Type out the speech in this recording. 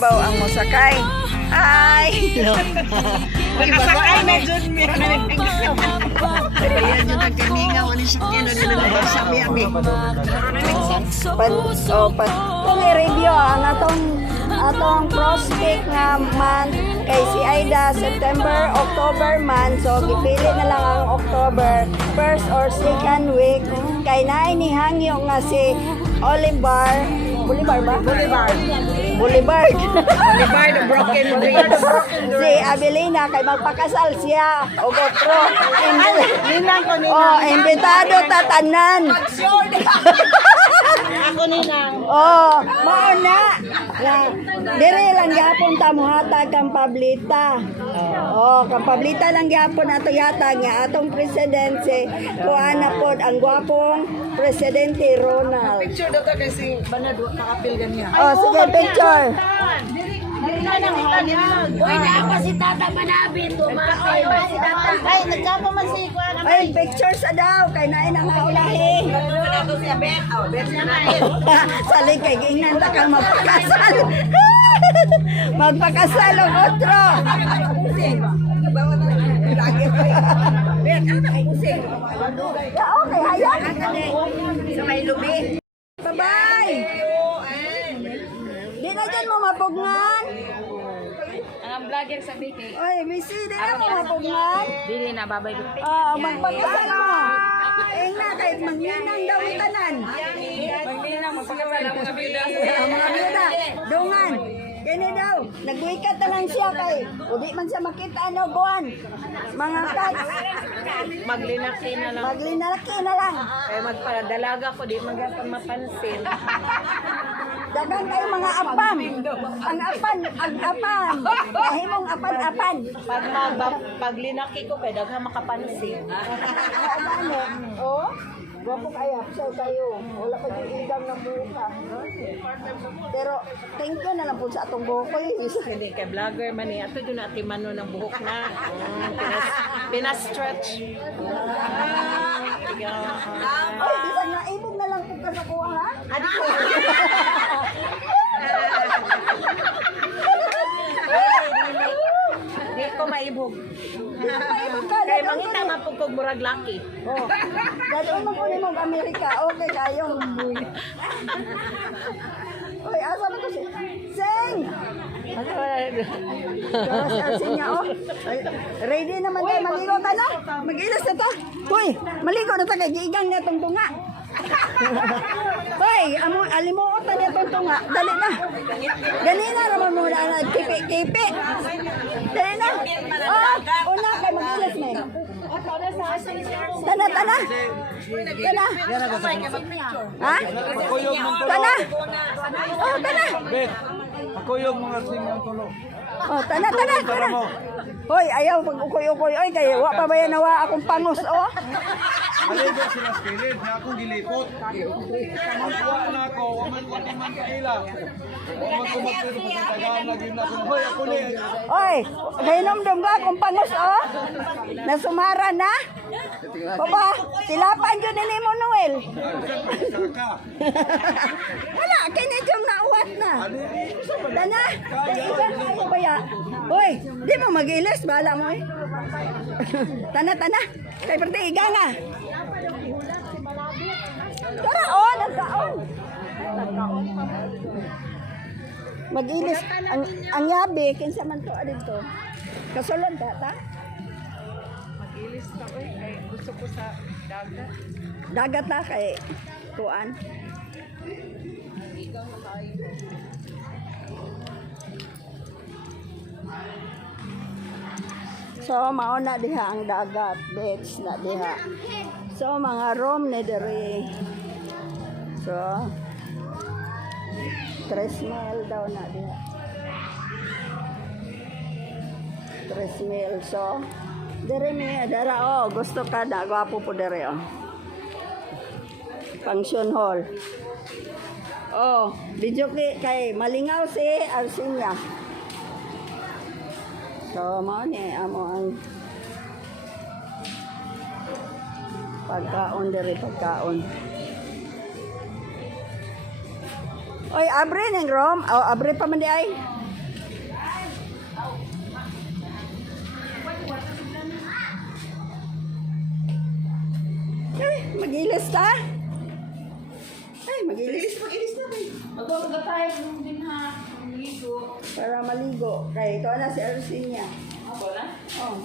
Baw ang mosakay. Ay! Nakasakay na dyan, Mira. Ayan yung nagkaningaw. Ano siya kinagano na sabi ami. Kung i-review ang atong prospect nga month kay si Aida September, October month. So gipili na lang ang October first or second week kay naay ni hangyo nga si Oliver. Bolivar ba? Boulevard. Boulevard. Boulevard of Broken Dreams. Si Abelina kay magpakasal siya og otro. Ninang ko Imbitado tatanan. Ako ninang. Mao na. Dire lang gyapon ta mohatag kang pablita. Kang pablita lang gyapon ato yatag nga atong presidente kuan na pod ang gwapong presidente Ronald. Picture daw ta kasi banad nakapil ganyan. Sige picture. Uy, naapa si Tata Manabit. Tumakay ba si Tata? Ay, nagkapamasikuan na. Ay, picture sa daw kay naay nang kaulahi. Salig kay giingnan ta kang magpakasal. Magpakasal og otro. Okay, hayag. Sa may lubi. Bye-bye. Di na dyan mo mapugngan. Ang vlogger sa BK. Oy, Missy, di na mo mapugngan. Dili na, babay. Magpakasal mo. Na, kahit magninang daw itanan. Magninang, magpakasal ang mga bida. Mga bida, dungan. Kini daw, nagwikat na lang siya kay. Udi man siya makita ano, buwan. Mga kat. Maglinaki na lang. Maglinalaki na lang. Kaya magpadalaga ko, di magapang mapansin. Dagan kayo mga apam. Ang apan. Kahimong apan-apan. Pag linaki ko, kaya daghang makapansin. Ano? Oh? Gwapo kayo, so kayo. Wala pa yung igang ng buka. Pero, thank you na lang po sa atong buhok ko. Hindi kay vlogger man eh. Ato yun natin mano ng buhok na. Pinastretch. Ay, bisan na ibog na lang po ka sa kuha, ha? Adi ko. Di ko maibog. Maibog ka. Kaya mangita mapugkog murag laki. Oh, dadon mo po ni mong Amerika. Okay kayo. Uy, asa mo to si... Sing! Kasi niya, oh. Ready naman tayo. Maligo ka na. Mag-ilas na to. Uy, maligo na to kay giigang na itong tunga. Uy, alimuot na niya itong tunga. Dali na. Ganina naman muna na kipi-kipi. Dali na. Una kay mag-ilas na eh. Tana. Ha? Tana. Tana. Ako yung mga singang tulo. Tana. Hoy, ayaw pag ukoy-ukoy. Oy, kaya wa pa ba yan nawa akong pangos, oh? Maligo sila sa kilid na akong gilipot. Magkuha na ako, waman kaila. Waman kumakit sa tagaan lagi na ako. Hoy, ako ni. Oy, kainom-dom ka akong pangos, oh? Nasumara na? Papa, tilapan dyan ni mo, Noel. Saka. Wala, kinidjong nauwat na. Tana, kailan kayo ba ya? Hoy, di mo mag-ilis, bahala mo eh. Tana. Kay parte iga nga. Tara, oh, nagkaon. Mag-ilis. Ang yabi, kinsa man to dito. Kasulod ka, ta? Mag-ilis ka ko eh. Gusto ko sa dagat. Dagat na kay kuan. So mao na diha ang dagat, beach na diha. So mga room ni diri. So 3,000 daw na diha. 3,000. So diri mi dara gusto ka na gwapo po diri function hall. Video kay malingaw si Arsinia. So, mao ni amo ang pagkaon diri pagkaon. Oy, abre ning rom. Abre pa man di ay. Ay, mag-ilis ta? Ay, mag-ilis. Magkakaroon na tayo din ha. Maligo. Para maligo. Kaya ito na si Arsinia. Ako na? Oh.